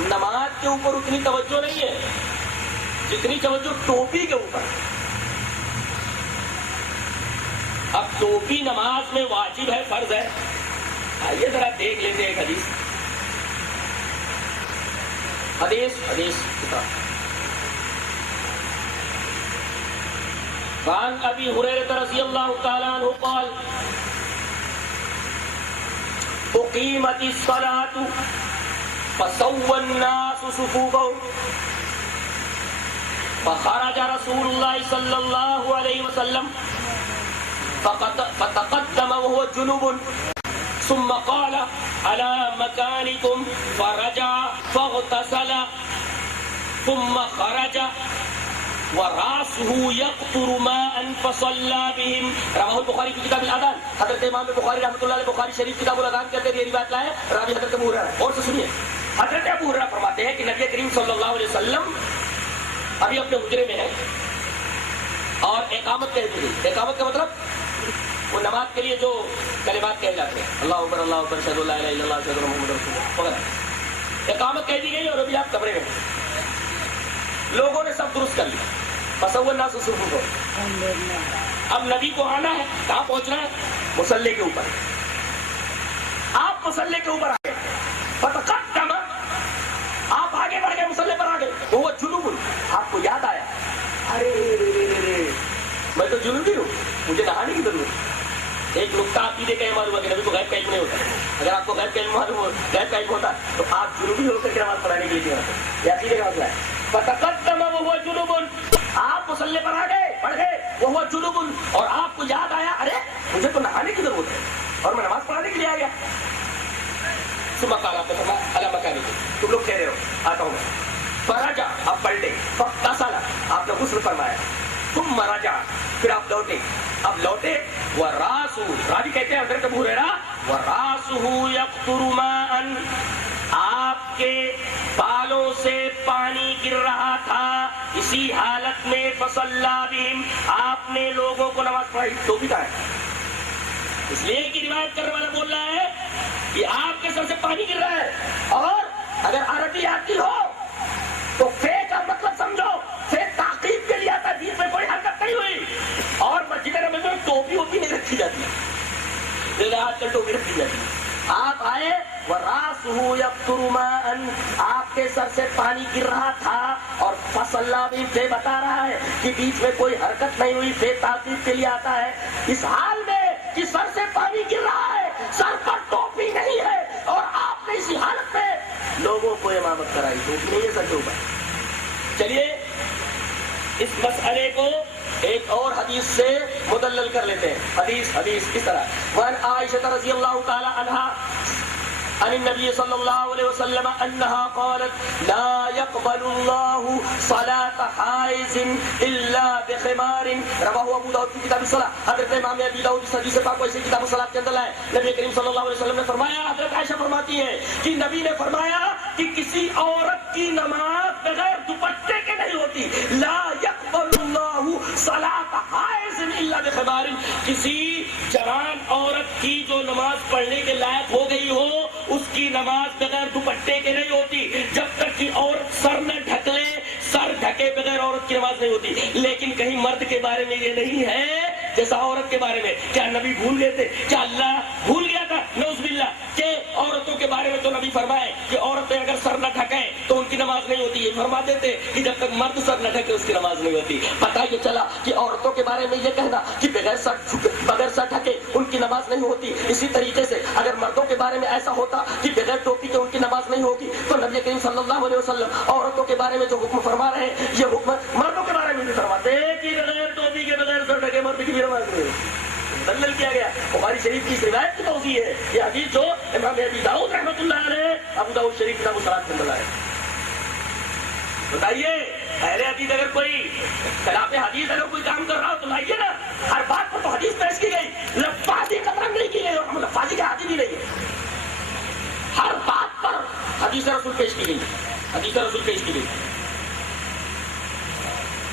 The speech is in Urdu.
نماز کے اوپر اتنی توجہ نہیں ہے جتنی توجہ ٹوپی کے اوپر. اب ٹوپی نماز میں واجب ہے فرض ہے؟ آئیے ذرا دیکھ لیتے ہیں ایک حدیث. حدیث وعن ابی ہریرہ رضی اللہ تعالی عنہ قال اقیمت الصلاۃ فسوى الناس صفوفهم فخرج رسول اللہ صلی اللہ علیہ وسلم فتقدم وهو جنوب ثم قال على مكانكم فرجع فاغتسل ثم خرج وراسه يقطر ماء فصلى بهم. رواه البخاری کی کتاب الاذان. حضرت امام بخاری رحمۃ اللہ علیہ بخاری شریف کتاب الاذان کے اندر یہ روایت لائے. راوی حضرت ابو ہریرہ. اور سے سنیے حضرت ابو ہریرہ فرماتے ہیں کہ نبی کریم صلی اللہ علیہ وسلم ابھی اپنے حجرے میں ہیں اور اقامت کہہ دی. اقامت کا مطلب وہ نماز کے لیے جو کلمات کہے جاتے ہیں اللہ اکبر اللہ اکبر اشہد ان لا الہ الا اللہ اشہد ان محمد رسول اللہ وغیرہ. اقامت کہہ دی گئی اور ابھی آپ کمرے میں لوگوں نے سب درست کر لیا. فسوى الناس صفوفهم. اب نبی کو آنا ہے. کہاں پہنچنا ہے؟ مصلی کے اوپر. آپ مصلی کے اوپر آگے فتقدم آپ آگے بڑھ گئے مصلی پر آگے. وہ جنوب آپ کو یاد آیا ارے میں تو جنوبی ہوں مجھے نہانے کی ضرورت ہے. ایک نقطہ آپ بھی دیکھیں معلوم ہے کہ نبی کو غیب کا علم نہیں ہوتا. اگر آپ کو غیب کا علم معلوم ہو غیب کا علم ہوتا تو آپ جنوبی ہو کر کے نماز پڑھانے کے لیے آتے. یا سیدھے کا مسئلہ ہے. فتقدم وهو جنوب آپ مصلی پر آ گئے پڑھ گئے وہ جنوب اور آپ کو یاد آیا ارے مجھے تو نہانے کی ضرورت ہے اور میں نماز پڑھانے کے لیے آ گیا. صبح کال آپ کو فرمایا اللہ مکانی تم لوگ کہہ رہے ہو آتا ہوں میں. فرجا آپ پلٹے فاغتسل آپ نے غسل فرمایا. ثم رجع پھر آپ لوٹے. اب لوٹے وراسہ راوی کہتے ہیں حضرت ابو ہریرہ وراسہ یقطر ماء آپ کے بالوں سے پانی گر رہا تھا. اسی حالت میں فصلی بہم آپ نے لوگوں کو نماز پڑھائی. تو بھی کہا ہے اس لیے کہ روایت کرنے والا بول رہا ہے کہ آپ کے سر سے پانی گر رہا ہے اور اگر عربی آتی ہو تو فے کا مطلب سمجھو. فے تعقیب کے لیے آتا ہے. بیچ میں کوئی حرکت نہیں ہوئی اور مسجد نبوی میں ٹوپی ووپی نہیں رکھی جاتی ہے. آج کل ٹوپی رکھی جاتی ہے. آپ آئے وراسہ یقطر ماء آپ کے سر سے پانی گر رہا تھا اور فصلی بہم فے بتا رہا ہے کہ بیچ میں کوئی حرکت نہیں ہوئی. فے تعقیب کے لیے آتا ہے. اس حال میں کہ سر سے پانی گر رہا ہے سر پر ٹوپی نہیں ہے اور آپ نے اسی حالت میں لوگوں کو امامت کرائی. ٹوپی نہیں ہے سر کے اوپر. چلیے اس مسئلے کو ایک اور حدیث سے مدلل کر لیتے ہیں. حدیث اس طرح وعن عائشہ رضی اللہ تعالی عنہا عن النبي صلى الله عليه وسلم انها قالت لا يقبل الله صلاة حائز الا بخمار. رواه ابو داؤد في کتاب الصلاة. حضرت امام ابی داؤد اس حدیث پاک کو ایسے کتاب الصلاة کے اندر لائے. نبی کریم صلی اللہ علیہ وسلم نے فرمایا حضرت عائشہ فرماتی ہے کہ نبی نے فرمایا کہ کسی عورت کی نماز بغیر دوپٹے کے نہیں ہوتی. لا يقبل الله صلاة حائز الا بخمار. کسی جوان عورت کی جو نماز پڑھنے کے لائق ہو گئی ہو اس کی نماز بغیر دوپٹے کے نہیں ہوتی. جب تک کہ عورت سر نہ ڈھک لے سر ڈھکے بغیر عورت کی نماز نہیں ہوتی. لیکن کہیں مرد کے بارے میں یہ نہیں ہے جیسا عورت کے بارے میں. کیا نبی بھول گئے تھے؟ کیا اللہ بھول گیا تھا؟ نعوذ باللہ. کہ عورتوں کے بارے میں تو نبی فرمائے کہ عورتیں اگر سر نہ ڈھکیں تو ان کی نماز نہیں ہوتی. یہ فرما دیتے کہ جب تک مرد سر نہ ڈھکے اس کی نماز نہیں ہوتی. پتہ یہ چلا کہ عورتوں کے بارے میں یہ کہنا کہ بغیر سر ڈھکے ان کی نماز نہیں ہوتی. اسی طریقے سے اگر مردوں کے بارے میں ایسا ہوتا کہ بغیر ٹوپی کے ان کی نماز نہیں ہوگی تو نبی کریم صلی اللہ علیہ وسلم عورتوں کے بارے میں جو حکم فرما رہے ہیں یہ حکم مردوں کے بارے میں بھی فرماتے ہیں کہ بغیر ٹوپی کے بغیر سر ڈھکے مرد کی بھی نماز نہیں ہوگی. مدلل کیا گیا. بخاری شریف کی اس روایت کی توضیح ہے. یہ حدیث جو امام ابی داؤد رحمۃ اللہ علیہ ابو داؤد شریف کتاب الصلاۃ کے اندر ہے. بتائیے اہل حدیث اگر کوئی خلاف حدیث اگر کوئی کام کر رہا ہو تو لائیے نا. ہر بات پر تو حدیث پیش کی گئی. لفاظی قدر نہیں کی گئی اور ہم لفاظی کے عادی بھی نہیں ہے. ہر بات پر حدیث رسول پیش کی گئی. حدیث رسول پیش کی گئی.